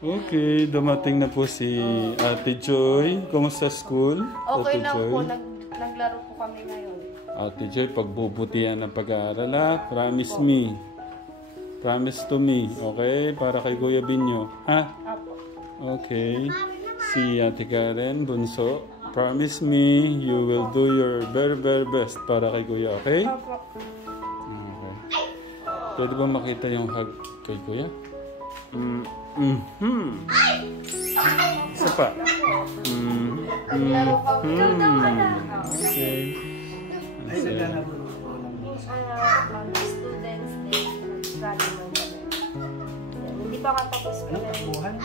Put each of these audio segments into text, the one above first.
Okay, dumating na po si Ate Joy. Kumusta school? Okay Ate lang Joy? po, naglaro po kami ngayon. Ate Joy, pagbubutihan ng pag-aaral ha. Promise me. Promise to me. Okay? Para kay Kuya Binyo. Ha? Apo. Okay. Si Ate Karen Bunso. Promise me you will do your very very best para kay Kuya. Okay? Apo. Okay. Pwede ba makita yung hug kay Kuya? Isa pa. Naglaro kami. Okay. Students Day. Rally mo kami. Hindi pa katapos pa rin.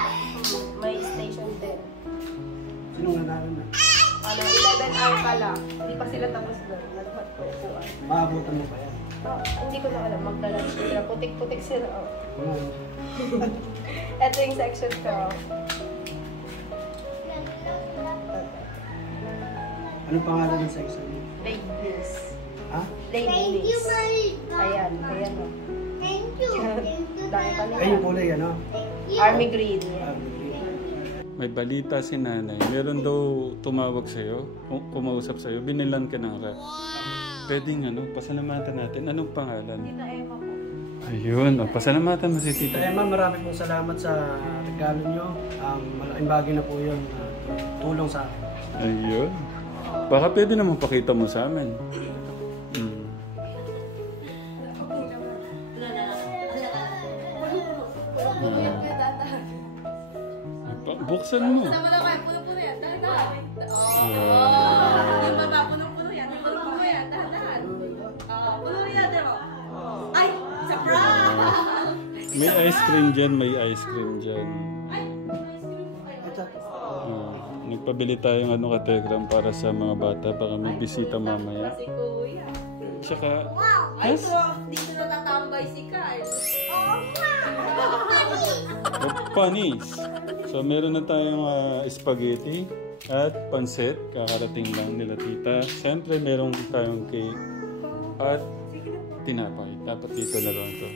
May station 10. Sinong nanalo na? 11 hour pala. Hindi pa sila tapos doon. Nagmat ko upuan. Maabutan mo pa yan. Hindi ko na alam. Maglalunch sila. Putik-putik sila. Hmm. Ito yung section ko. Anong pangalan ng section niyo? Ladies. Ha? Ladies. Ayan. Ayan o. Thank you. Dami pa Ay, yung nila. kulay, ano? Army green. May balita si nanay. Meron daw tumawag sa'yo, kumausap sa'yo, binilan ka ng rep. Pwedeng pasalamatan natin. Anong pangalan? Tita Emma po. Ayun, pasalamatan mo si Tita. Tita Emma, marami pong salamat sa regalo nyo. Malaking bagay na po yun. Tulong sa akin. Ayun. Baka pwede naman pakita mo sa amin. Buksan mo. Sama na kayo, puno-puno yan, dahan-dahan. Yung baba, puno-puno yan, yung puno-puno yan, dahan-dahan. Puno yan, diba? Ay, surprise! May ice cream dyan, may ice cream dyan. Nagpabili tayo ng kategram para sa mga bata. Baka may bisita mamaya. Si Kuya. Tsaka, Ay, so, dito natatambay si Carl. panis. So, meron na tayong spaghetti at pansit. Kakarating lang nila tita. Siyempre, meron tayong cake at tinapay. Dapat dito na lang ito.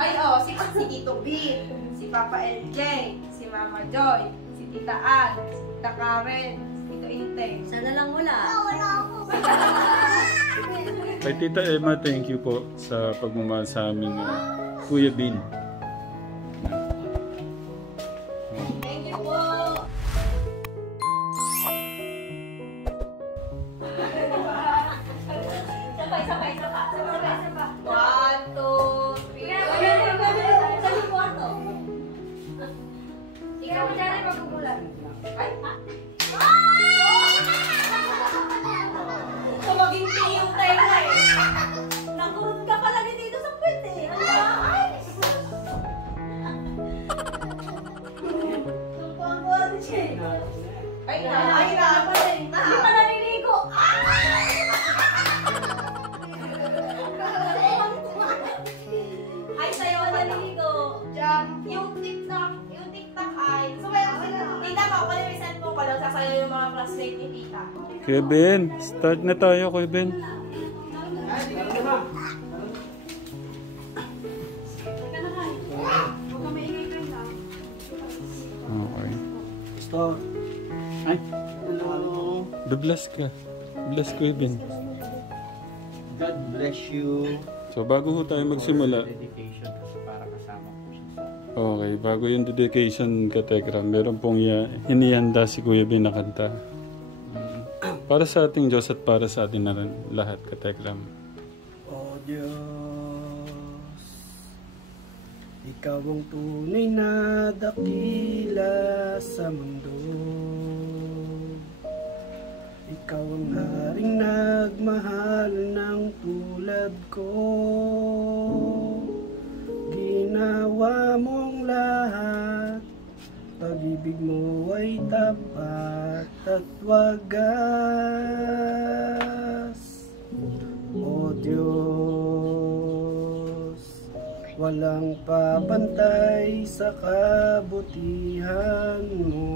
Ay, si Tito B, si Papa LJ, si Mama Joy, si Tita Ann, si Tita Karen, si Tito Inte. Sana lang wala. Wala ako. Kay Tita Emma, thank you po sa pagmamahal sa aming Kuya Bin. Thank you po. Sabay. 1, 2, 3. Sa kwarto. Ikaw mo dyan ay magkukulan. Ay, so maging tiyong tayo na eh. Nagurot ka pala dito sa puwet eh. Ay! Sumpang-buwan siya eh. Ay, nahihirapan eh. Hindi pa naliligo. Ay, sa'yo ka naliligo. Yung TikTok ay... So, tita ko, palimisan po pala sasayo yung mga classmate ni tita. Kuya Ben, start na tayo, Kuya Ben. Okay. Gusto. Ay, Hello. bless ka. Bless Kuya Ben. God bless you. So, bago ho tayo magsimula. Dedication kasi para kasama ko siya sa... Okay, bago yung dedication kategram, meron pong hinihanda si Kuya Ben na kanta. Para sa ating Diyos at para sa atin na rin lahat kategram. O Diyos, Ikaw ang tunay na dakila sa mundo. Ikaw ang haring nagmahal ng tulad ko. Ginawa mong lahat, pag-ibig mo ay tapat at wagas. O Diyos, walang papantay sa kabutihan mo.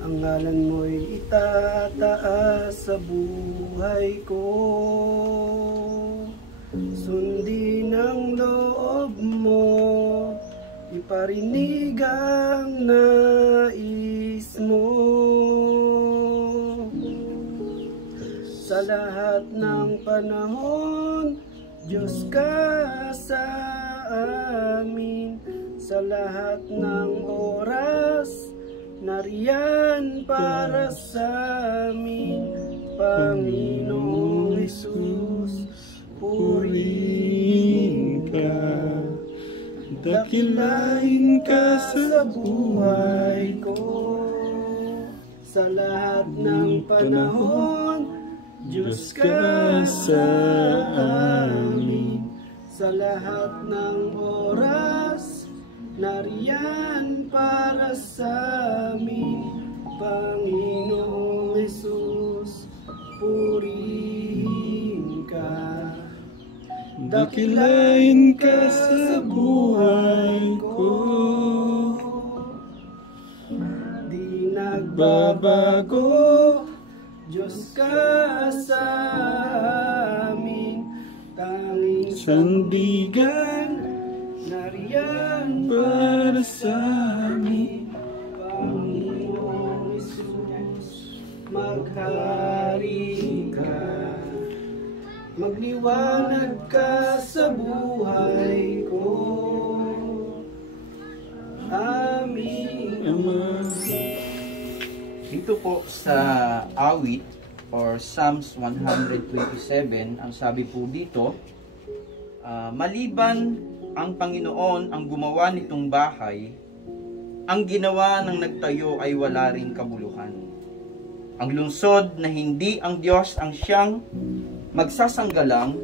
Ang ngalan mo'y itataas sa buhay ko. Sundin ang loob mo parinig ang nais mo. Sa lahat ng panahon, Diyos ka sa amin. Sa lahat ng oras, nariyan para sa amin. Panginoong Jesus, purihin ka. Dakilain ka sa buhay ko. Sa lahat ng panahon, Diyos ka sa amin. Sa lahat ng oras, nariyan para sa amin. Panginoong Jesus, purihin ka. Dakilain ka sa buhay ko. Di nagbabago, Diyos ka sa amin. Tanging sandigan, nariyan para sa amin. Panginoong Jesus, maghari ka. Magliwanag ka sa buhay ko. Amin. Dito po sa awit or Psalms 127, ang sabi po dito, maliban ang Panginoon ang gumawa nitong bahay, ang ginawa ng nagtayo ay wala ring kabuluhan. Ang lungsod na hindi ang Diyos ang siyang magsasanggalang,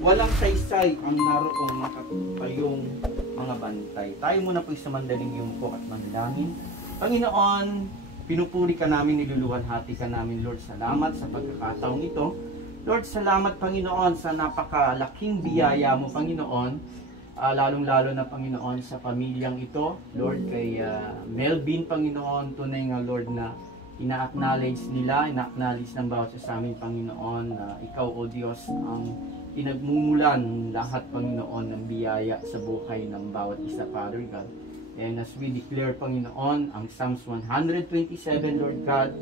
walang saysay ang naroong nakatayong mga bantay. Tayo muna po sa mandaling yumpo at manalangin. Panginoon, pinupuri ka namin, niluluwalhati ka namin, Lord. Salamat sa pagkakataong ito. Lord, salamat, Panginoon, sa napakalaking biyaya mo, Panginoon. Lalong-lalo na, Panginoon, sa pamilyang ito. Lord, kay Melvin, Panginoon, tunay nga, Lord, na ina-acknowledge nila, ina-acknowledge ng bawat sa amin, Panginoon, na Ikaw, O Diyos, ang pinagmumulan lahat, Panginoon, ng biyaya sa buhay ng bawat isa, Father God. And as we declare, Panginoon, ang Psalms 127, Lord God,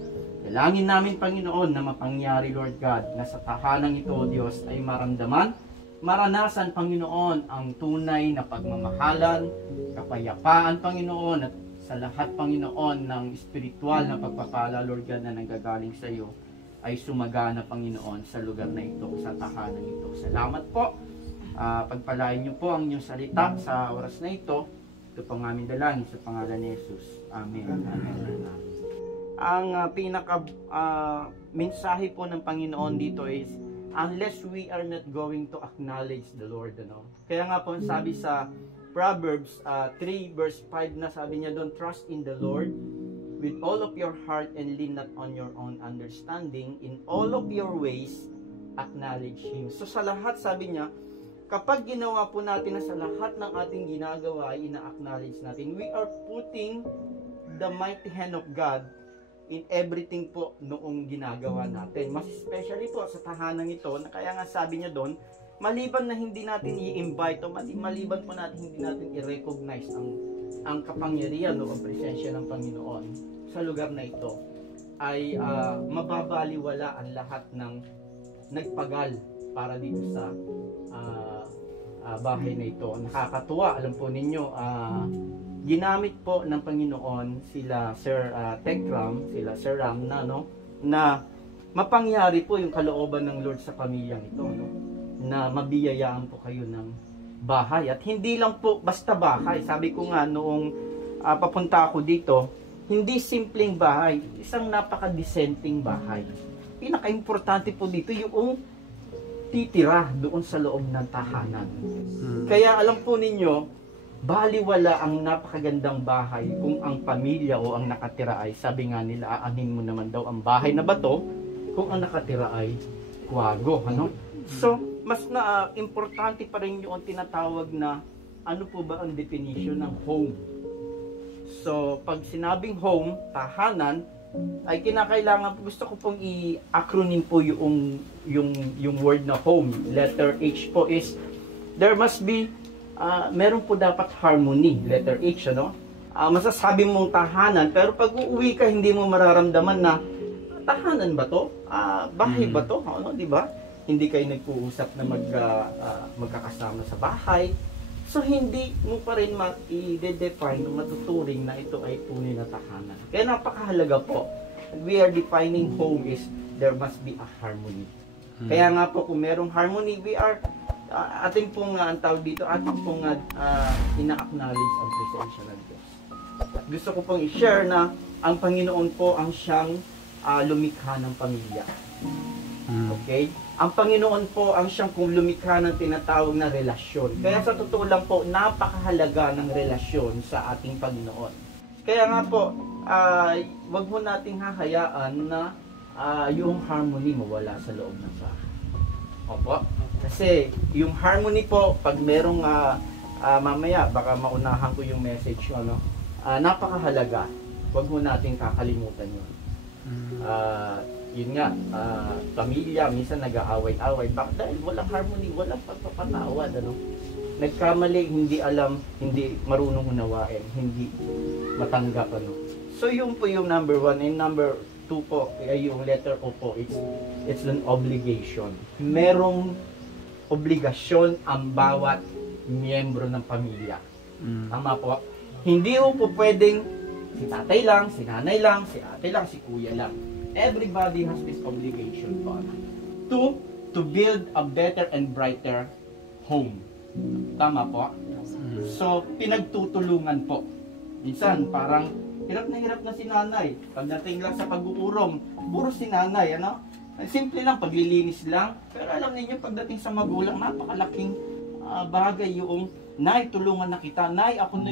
dalangin namin, Panginoon, na mapangyari, Lord God, na sa tahanang ito, O Diyos, ay maramdaman, maranasan, Panginoon, ang tunay na pagmamahalan, kapayapaan, Panginoon, at sa lahat, Panginoon, ng spiritual na pagpapala, Lord God, na nanggagaling sa iyo, ay sumagana, Panginoon, sa lugar na ito, sa tahanan ito. Salamat po. Pagpalain niyo po ang inyong salita sa oras na ito. Ito pang aming dalangin sa pangalan ni Jesus. Amen. Amen. Ang mensahe po ng Panginoon dito is, unless we are not going to acknowledge the Lord, Kaya nga po, sabi sa Proverbs 3 verse 5 na, sabi niya doon, trust in the Lord with all of your heart and lean not on your own understanding. In all of your ways, acknowledge Him. So sa lahat, sabi niya, kapag ginawa po natin na sa lahat ng ating ginagawa ay ina-acknowledge natin, we are putting the mighty hand of God in everything po noong ginagawa natin. Mas especially po sa tahanan ito, na kaya nga sabi niya doon, maliban na hindi natin i-invite o maliban po natin hindi natin i-recognize ang kapangyarihan o ang presensya ng Panginoon sa lugar na ito, ay mababaliwala ang lahat ng nagpagal para dito sa bahay na ito. Nakakatuwa, alam po ninyo, ginamit po ng Panginoon sila Sir Tekram, sila Sir Ram na mapangyari po yung kalooban ng Lord sa pamilyang ito, na mabiyayaan po kayo ng bahay. At hindi lang po basta bahay. Sabi ko nga noong papunta ako dito, hindi simpleng bahay, isang napaka-decenting bahay. Pinaka-importante po dito yung titira doon sa loob ng tahanan. Kaya alam po ninyo, baliwala ang napakagandang bahay kung ang pamilya o ang nakatira ay, sabi nga nila, aanin mo naman daw ang bahay na bato kung ang nakatira ay kwago. So, mas importante pa rin yung tinatawag na ano po ba ang definition ng home. So, pag sinabing home, tahanan, ay kinakailangan, gusto ko pong i-acronym po yung word na home. Letter H po is, there must be meron po dapat harmony, letter H, ano? Masasabi mong tahanan, pero pag uuwi ka, hindi mo mararamdaman na, tahanan ba to? Bahay ba to? Ano, di ba? Hindi kayo nag-uusap na magkakasama sa bahay. So, hindi mo pa rin i-define o matuturing na ito ay tunay na tahanan. Kaya napakahalaga po. We are defining home is there must be a harmony. Kaya nga po, kung merong harmony, we are ating pong ang tawag dito, ating pong ina-acknowledge ang presensya ng Diyos. At gusto ko pong i-share na ang Panginoon po ang siyang lumikha ng pamilya. Okay? Ang Panginoon po ang siyang kung lumikha ng tinatawag na relasyon. Kaya sa totoo lang po, napakahalaga ng relasyon sa ating Panginoon. Kaya nga po, wag mo nating hahayaan na yung harmony mawala sa loob ng bahay. Opo? Kasi yung harmony po, pag merong mamaya, baka maunahan ko yung message, ano, napakahalaga. Wag mo nating kakalimutan yun. Yun nga, pamilya, minsan nag-aaway-away. Bakit? Dahil walang harmony, walang pagpapatawad, ano? Nagkamali, hindi alam, hindi marunong unawain, hindi matanggap, ano? So, yun po yung number 1. And number 2 po, yung letter O po, it's an obligation. Merong obligasyon ang bawat miyembro ng pamilya. Tama po? Hindi po pwedeng si tatay lang, si nanay lang, si ate lang, si kuya lang. Everybody has this obligation po. To build a better and brighter home. Tama po? So, pinagtutulungan po. Minsan, parang hirap na si nanay. Pagdating lang sa pag-uurong, puro si nanay, ano? Simple lang, paglilinis lang. Pero alam niyo pagdating sa magulang, napakalaking bagay yung, Nay, tulungan na kita. Nay, ako na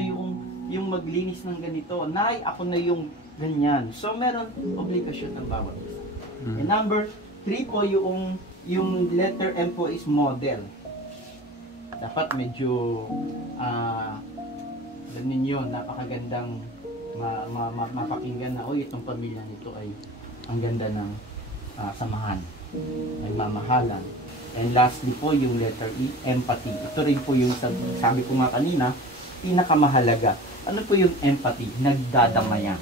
yung maglinis ng ganito. Nay, ako na yung ganyan. So, meron obligasyon ng bawat isa. And number 3 po, yung letter M po is model. Dapat medyo, alam ninyo, napakagandang mapakinggan na, itong pamilya nito ay ang ganda ng samahan, nagmamahalan. And lastly po, yung letter E, empathy. Ito rin po yung, sabi ko nga kanina, pinakamahalaga. Ano po yung empathy? Nagdadamayan.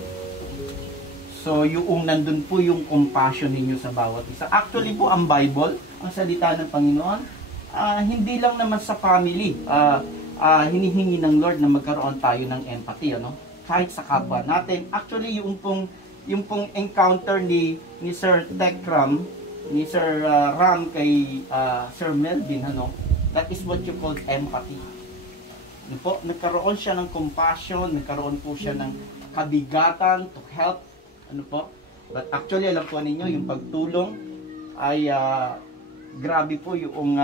So, yung nandun po yung compassion ninyo sa bawat isa. Actually po, ang Bible, ang salita ng Panginoon, hindi lang naman sa family. Hinihingi ng Lord na magkaroon tayo ng empathy, ano? Kahit sa kapwa natin. Actually, yung pong encounter ni Sir Tekram, ni Sir Ram kay Sir Melvin, ano? That is what you call empathy. Ano po? Nagkaroon siya ng compassion, nagkaroon po siya ng kabigatan to help. Ano po? But actually, alam po ninyo, yung pagtulong ay grabe po yung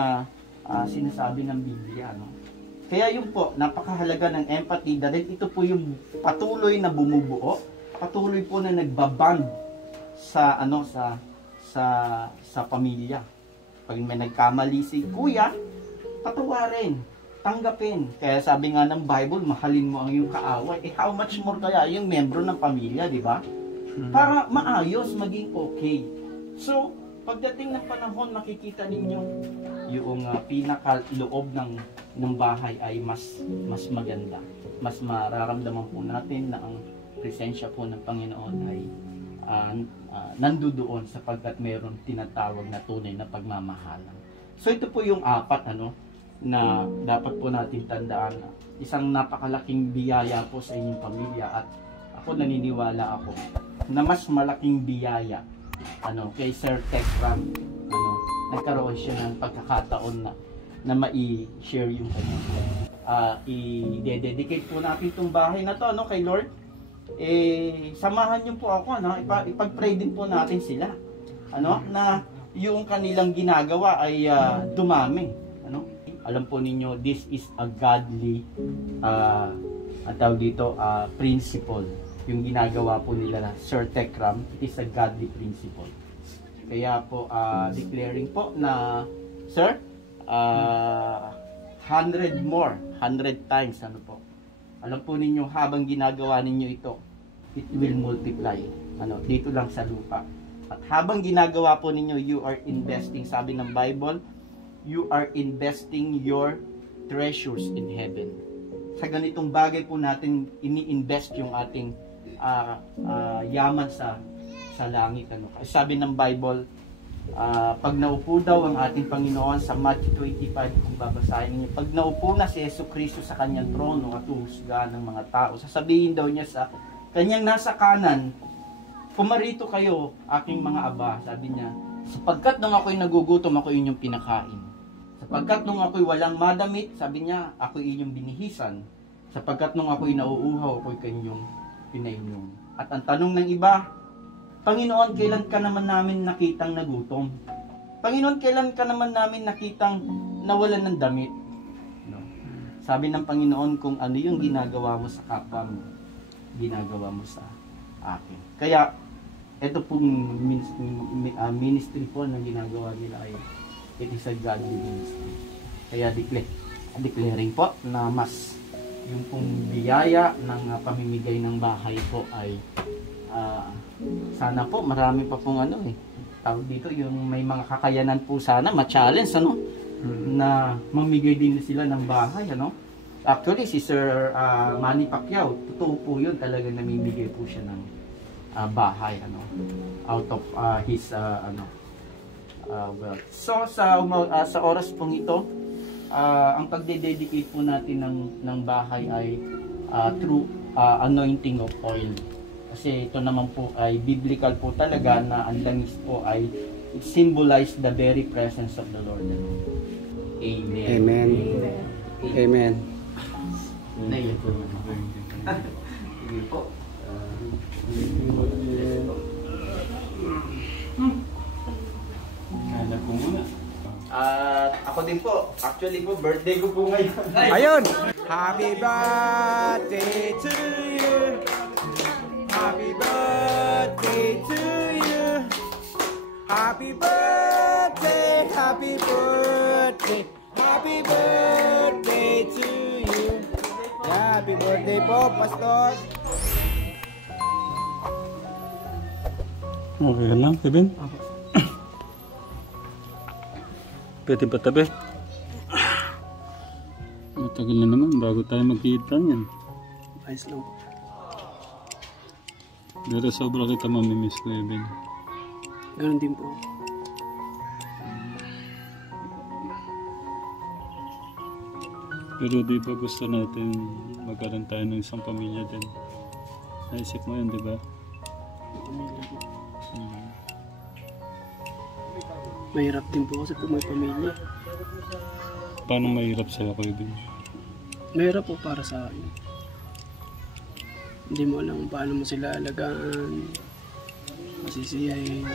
sinasabi ng Biblia, no? Kaya yun po, napakahalaga ng empathy dahil ito po yung patuloy na bumubuo, patuloy po na nagbaband sa sa pamilya. Pag may nagkamali si kuya, patawarin, tanggapin. Kaya sabi nga ng Bible, mahalin mo ang iyong kaaway. How much more kaya yung membro ng pamilya, di ba? Para maayos, maging okay. So, pagdating ng panahon, makikita ninyo yung pinakaloob ng bahay ay mas maganda. Mas mararamdaman po natin na ang presensya po ng Panginoon ay nandoon sapagkat mayroon tinatawag na tunay na pagmamahalan. So ito po yung 4 na dapat po natin tandaan. Isang napakalaking biyaya po sa inyong pamilya at ako naniniwala ako na mas malaking biyaya kay Sir Tekram, nagkaroon siya ng pagkakataon na mai-share yung i-dedicate po natin itong bahay na to kay Lord. Samahan niyo po ako, ipag-pray din po natin sila, na yung kanilang ginagawa ay dumami, alam po ninyo, this is a godly principle. Yung ginagawa po nila Sir Tekram, it is a godly principle. Kaya po, declaring po na, Sir, 100 times, alam po ninyo, habang ginagawa ninyo ito, it will multiply, dito lang sa lupa. At habang ginagawa po ninyo, you are investing, sabi ng Bible, you are investing your treasures in heaven. Sa ganitong bagay po natin ini-invest yung ating yaman sa langit. Sabi ng Bible, pag naupo daw ang ating Panginoon sa Matthew 25, kung babasahin niyo, pag naupo na si Jesucristo sa kanyang trono at huhusgahan ng mga tao, sasabihin daw niya sa kanyang nasa kanan, pumarito kayo, aking mga aba, sabi niya, sapagkat nung ako'y nagugutom, ako inyong pinakain. Sapagkat nung ako'y walang madamit, sabi niya, ako inyong binihisan. Sapagkat nung ako'y nauuhaw, ako'y kanyong pinainom. At ang tanong ng iba, Panginoon, kailan ka naman namin nakitang nagutom? Panginoon, kailan ka naman namin nakitang nawalan ng damit? No. Sabi ng Panginoon, kung ano yung ginagawa mo sa kapwa mo, ginagawa mo sa akin. Kaya, ito pong ministry po na ginagawa nila ay it is a godly ministry. Kaya declaring po na mas yung pong biyaya ng pamimigay ng bahay po ay sana po marami pa pong tawag dito, yung may mga kakayanan po sana ma-challenge na mamigay din sila ng bahay. Actually si Sir Manny Pacquiao, totoo po yun, talaga namimigay po siya ng bahay out of his wealth. So sa oras pong ito, ang pagde-dedicate po natin ng bahay ay through anointing of oil. Kasi ito naman po ay biblical po talaga na ang langis po ay it symbolize the very presence of the Lord. Amen. Amen. Amen. Sige po. Kala ko muna. Ako din po. Actually po, birthday ko po ngayon. Ayun! Happy birthday to you! Happy birthday to you! Happy birthday! Happy birthday! Happy birthday to you! Happy birthday po, Pastor! Okay lang, Kevin? Pwede pa tabi? Matagal na naman bago tayo magkita niyan. Ayos lang. Pero sobra kita mamimiss ko, Kevin. Ganon din po. Pero di ba gusto natin magkaroon tayo ng isang pamilya din? Naisip mo yun, di ba? Mahirap din po kasi po may pamilya. Paano mahirap sa'yo, Kevin? Mahirap po para sa akin. Hindi mo alam kung paano mo sila alagaan, masisiyahin,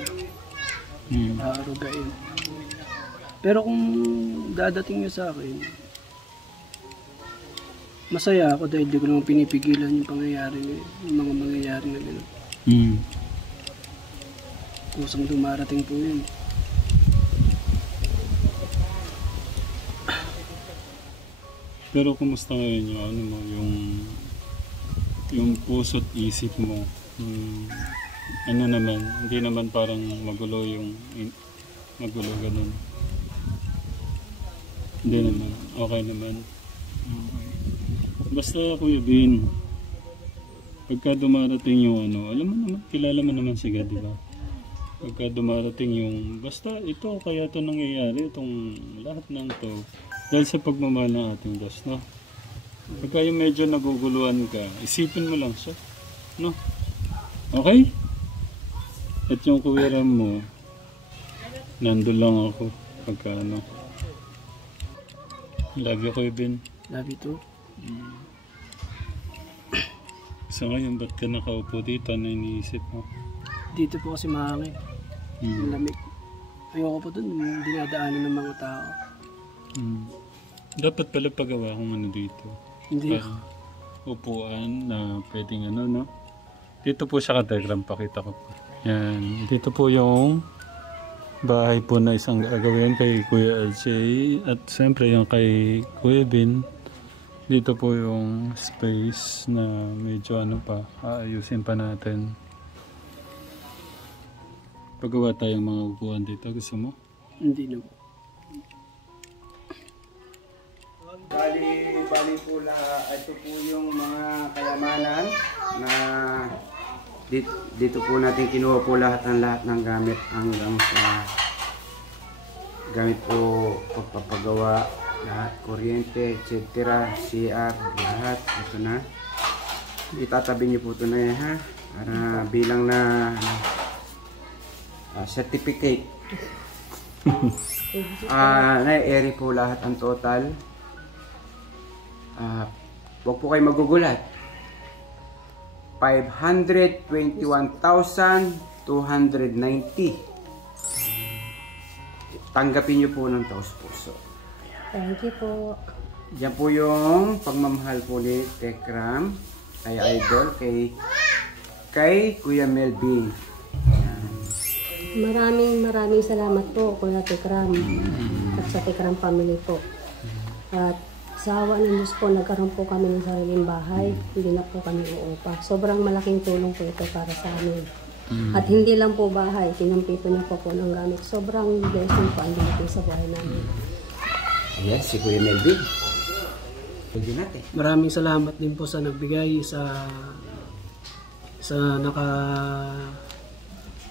aarugain. Pero kung dadating nyo sa akin, masaya ako dahil di ko naman pinipigilan yung pangyayari, yung mga mangyayari na gano'n. Kusang dumarating po yun. Pero kumusta ngayon yung yung puso't isip mo? Naman, hindi naman parang magulo magulo ganun. Hindi naman, okay naman. Basta Kuya Bin, pagka dumarating yung alam mo naman, kilala mo naman si God, di ba? Pagka dumarating yung, basta ito, kaya ito nangyayari, itong lahat ng to. Dahil sa pagmamahal ng ating Diyos, no? Pagka yung medyo naguguluhan ka, isipin mo lang siya, no? Okay? At yung kuwiran mo, nandun lang ako, pagka Love you, Kuya Ben. Love you too. So ngayon, ba't ka nakaupo dito? Ano iniisip mo? Dito po kasi mahangin. Malamig. Ayoko po dun, dinadaanan ng mga tao. Dapat pala pagawa kung dito. Hindi. Upuan na pwedeng no? Dito po sa Telegram, pakita ko po. Yan. Dito po yung bahay po na isang gagawin kay Kuya LJ. At siyempre yung kay Kuya Bin. Dito po yung space na medyo aayusin pa natin. Pagawa tayong mga upuan dito. Gusto mo? Hindi na po. Bali po ito po yung mga kayamanan na dito po natin kinuha po lahat ng gamit hanggang sa gamit po pagpapagawa, lahat, kuryente, etc. CR, lahat. Ito na. Itatabi niyo po ito na yan, ha? Para bilang na certificate. Na-eri po lahat ang total. Huwag po kayo magugulat. 521,290. Tanggapin niyo po ng taos puso. Thank you po. Yan po yung pagmamahal po ni Tekram, kay Idol, kay Kuya Melvin. Maraming salamat po, Kuya Tekram, at sa Tekram family po. At sa awa ng Diyos po, nagkaroon po kami ng sariling bahay. Hindi na po kami uupa. Sobrang malaking tulong po ito para sa amin. At hindi lang po bahay, kinumpito na po ng gamit. Sobrang blessing po ang dito sa buhay namin. Ayan, si Kuya Melvin. Pwede natin. Maraming salamat din po sa nagbigay, sa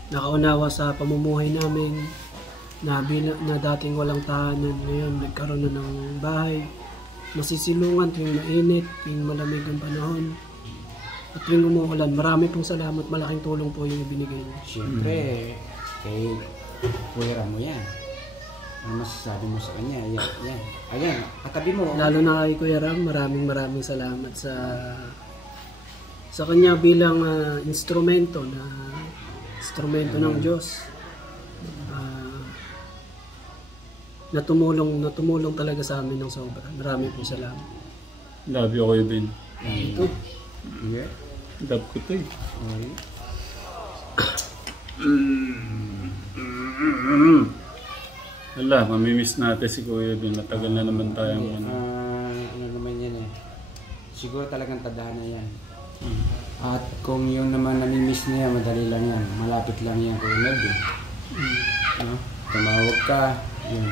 nakaunawa sa pamumuhay namin, na dating walang tahanan, ngayon nagkaroon na ng bahay, masisilungan tuwing mainit, tuwing malamig ang panahon, at tuwing umuulan. Marami pong salamat, malaking tulong po yung ibinigay niyo. Siyempre, kay Kuya Ramo yan. Ano masasabi mo sa kanya? Ayan. Ayan, katabi mo. Lalo na kay Kuya Ram, maraming salamat sa kanya bilang instrumento ng Diyos. Na tumulong talaga sa amin ng sobra. Maraming po salamat. Love you, Kuya Ben. Ito. Yeah. Love ko ito eh. Wala, mamimiss natin si Kuya Ben. Matagal na naman tayong ano naman yan eh. Siguro talagang tadhana yan. At kung yung naman namimiss niya, madali lang yan. Malapit lang yan, Kuya Melvin. No? Tumawag ka. Yun.